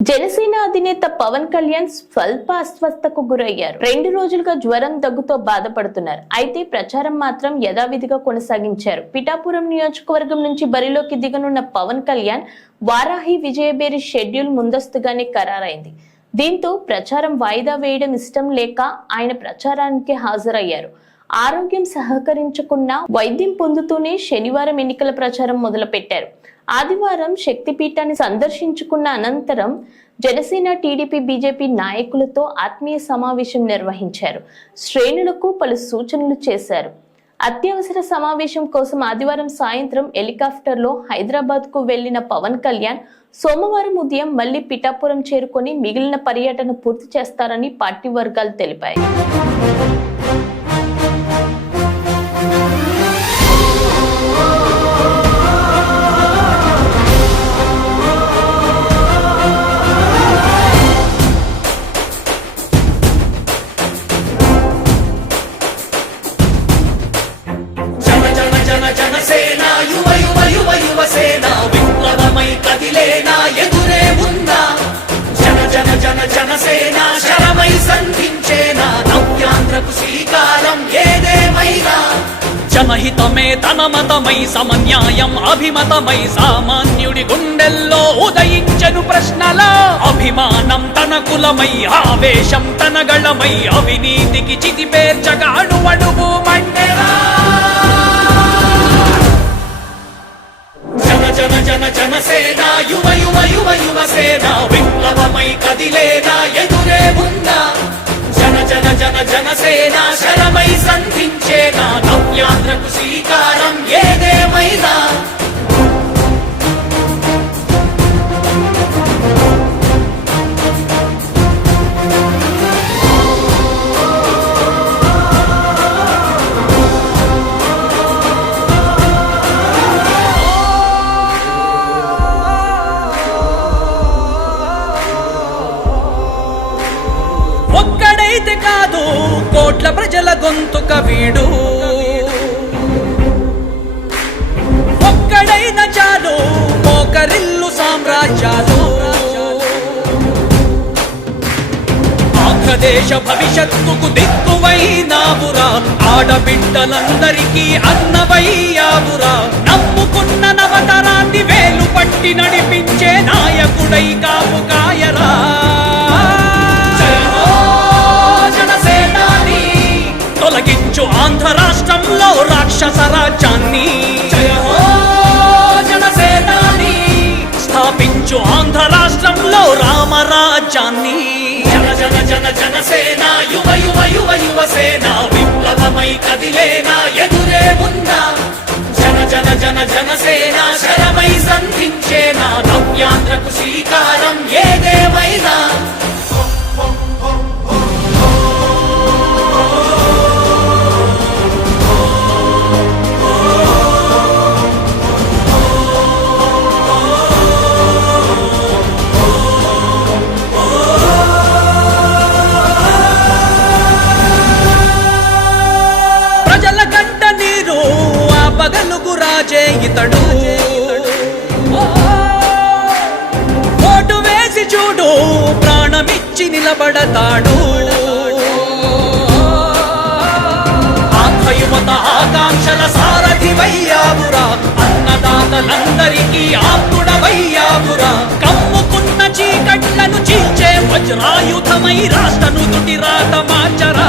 జనసేన అధినేత పవన్ కళ్యాణ్ స్వల్ప అస్వస్థకు గురయ్యారు. రెండు రోజులుగా జ్వరం దగ్గుతో బాధపడుతున్నారు. అయితే ప్రచారం మాత్రం యథావిధిగా కొనసాగించారు. పిఠాపురం నియోజకవర్గం నుంచి బరిలోకి దిగనున్న పవన్ కళ్యాణ్ వారాహి విజయబేరి షెడ్యూల్ ముందస్తుగానే ఖరారైంది. దీంతో ప్రచారం వాయిదా వేయడం ఇష్టం లేక ఆయన ప్రచారానికి హాజరయ్యారు. ఆరోగ్యం సహకరించకుండా వైద్యం పొందుతూనే శనివారం ఎన్నికల ప్రచారం మొదలుపెట్టారు. ఆదివారం శక్తిపీఠాన్ని సందర్శించుకున్న అనంతరం జనసేన టీడీపీ బీజేపీ నాయకులతో ఆత్మీయ సమావేశం నిర్వహించారు. శ్రేణులకు పలు సూచనలు చేశారు. అత్యవసర సమావేశం కోసం ఆదివారం సాయంత్రం హెలికాప్టర్లో హైదరాబాద్కు వెళ్ళిన పవన్ కళ్యాణ్ సోమవారం ఉదయం మళ్ళీ పిఠాపురం చేరుకొని మిగిలిన పర్యటన పూర్తి చేస్తారని పార్టీ వర్గాలు తెలిపాయి. జనహితమే తన మతమై సమన్యాయం అభిమతమై సామాన్యుడి గుండెల్లో ఉదయించను ప్రశ్నల. అభిమానం తన కులమై ఆవేశం తన గళమై అవినీతికి చితి పేర్చగా అణువణువు మండెరా జన జన జన జనసేన యువ యువ యువ యువ యువసేన విప్లవమై కదిలేనా ఎదురే ఉందా జన జన జన జనసేన శరమై సంధించేనా? నవ్యాంధ్రకు శ్రీకారం ఏదేమైనా ప్రజల గొంతుక వీడు ఒక్కడైన చాలు మోకరిల్లు సామ్రాజ్యాలు. ఆంధ్రదేశ భవిష్యత్తుకు దిక్కువైనావురా ఆడబిడ్డలందరికీ అన్నవయ్యావురా. రాక్షస రాజ్యాన్ని జనసేనాని స్థాపించు ఆంధ్ర రాష్ట్రంలో రామరాజ్యాన్ని. జన జన జన జనసేన యువ యువ యువ యువసేన విప్లవమై కదిలేనా ఎదురే ఉందా జన జన జన జనసేన శరమై సంధించేనా? నవ్యాంధ్రకు శ్రీకారం ఏదేమైనా? ఓటు వేసి చూడు ప్రాణమిచ్చి నిలబడతాడు. ఆత్మయుమత ఆకాంక్షల సారథి వయ్యాబురా అన్నదాతలందరికీ ఆత్ముడవయ్యావురా. కమ్ముకున్న చీకట్లను చీల్చే వజ్రాయుధమై రాష్ట్రను తుటి రాత మార్చరా.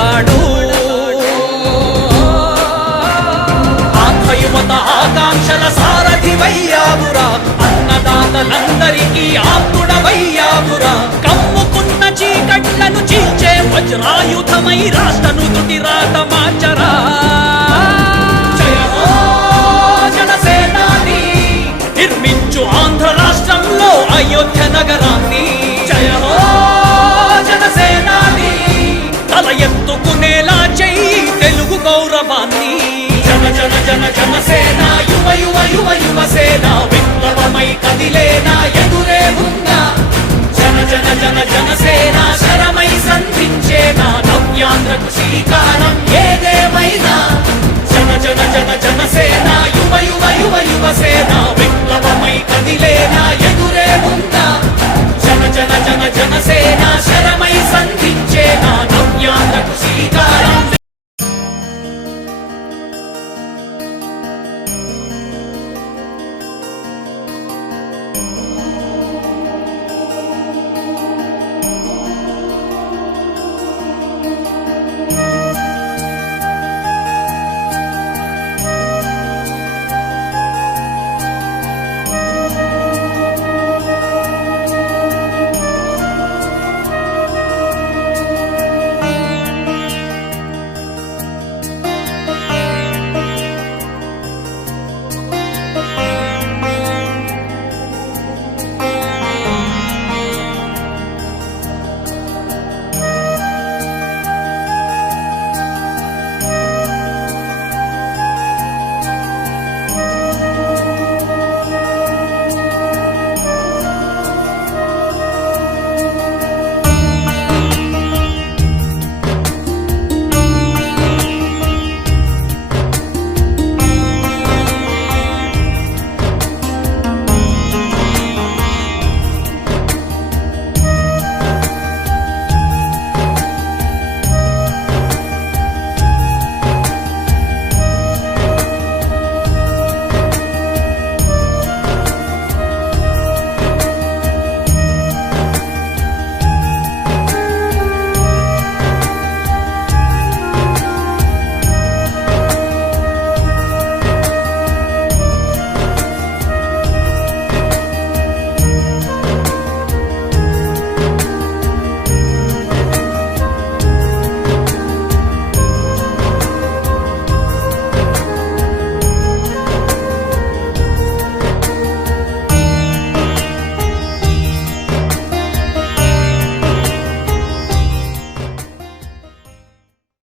నిలబడతాడు ఆంధ్ర యువత ఆకాంక్షల సారథివయ్యావురా. అన్నదాతలందరికీ ఆత్ముడవయ్యావురా. కమ్ముకున్న చీకట్లను చీల్చే వజ్రాయుధమై రాష్ట్రను తుటి రాత మార్చరా.